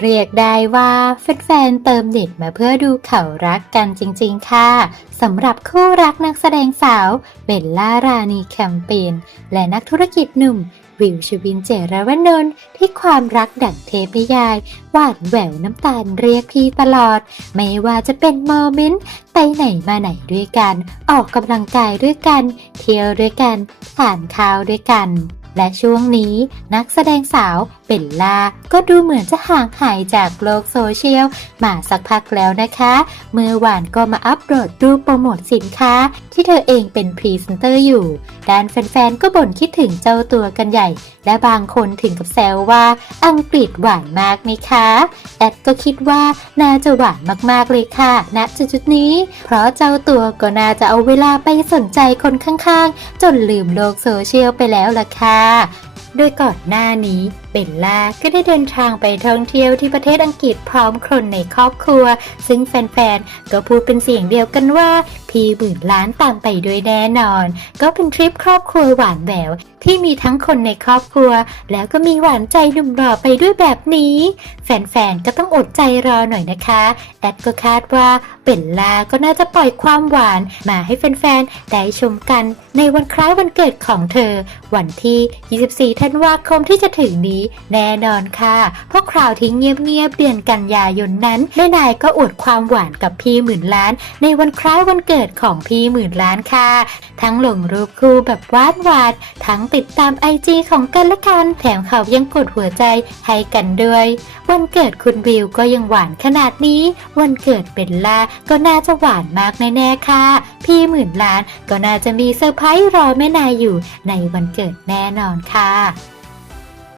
เรียกได้ว่าแฟนๆเติมเน็ตมาเพื่อดูเขารักกันจริงๆ ค่ะสำหรับคู่รักนักแสดงสาวเบลล่ารานีแคมเปญและนักธุรกิจหนุ่ม วิวชวินเจรวนนท์ที่ความรักดั่งเทพนิยาย หวานแหววน้ำตาลเรียกพี่ตลอด ไม่ว่าจะเป็นโมเมนต์ไปไหนมาไหนด้วยกัน ออกกำลังกายด้วยกัน เที่ยวด้วยกันทานข้าวด้วยกันและช่วงนี้นักแสดงสาว ลล่าก็ดูเหมือนจะห่างหายจากโลกโซเชียลมาสักพักแล้วนะคะ เมื่อวานก็มาอัปโหลดรูปโปรโมทสินค้า ที่เธอเองเป็นพรีเซนเตอร์อยู่ ด้านแฟนๆ ก็บ่นคิดถึงเจ้าตัวกันใหญ่ และบางคนถึงกับแซวว่าอังกฤษหวานมากไหมคะ แอดก็คิดว่าน่าจะหวานมากๆเลยค่ะณจุดนี้ เพราะเจ้าตัวก็น่าจะเอาเวลาไปสนใจคนข้างๆ จนลืมโลกโซเชียลไปแล้วล่ะค่ะ โดยก่อนหน้านี้เบลล่าก็ได้เดินทางไปท่องเที่ยวที่ประเทศอังกฤษพร้อมคนในครอบครัว ซึ่งแฟนๆ ก็พูดเป็นเสียงเดียวกันว่า พี่หมื่นล้านตามไปด้วยแน่นอน ก็เป็นทริปครอบครัวหวานแหววที่มีทั้งคนในครอบครัว แล้วก็มีหวานใจหนุ่มหล่อไปด้วยแบบนี้ แฟนๆ ก็ต้องอดใจรอหน่อยนะคะ แอดก็คาดว่าเบลล่าก็น่าจะปล่อยความหวานมาให้แฟนๆ ได้ชมกันในวันคล้ายวันเกิดของเธอ วันที่ 24ธันวาคมที่จะถึงนี้แน่นอนค่ะเพราะคราวที่เงียบๆเดือนกันยายนนั้นแม่นายก็อวดความหวานกับพี่หมื่นล้าน ในวันคล้ายวันเกิดของพี่หมื่นล้านค่ะ ทั้งลงรูปคู่แบบวาดหวาดทั้งติดตามไอจีของกันและกัน แถมเขายังกดหัวใจให้กันด้วย วันเกิดคุณวิวก็ยังหวานขนาดนี้ วันเกิดเป็นล่าก็น่าจะหวานมากแน่ๆค่ะ พี่หมื่นล้านก็น่าจะมีเซอร์ไพรส์รอแม่นายอยู่ในวันเกิดแน่นอนค่ะ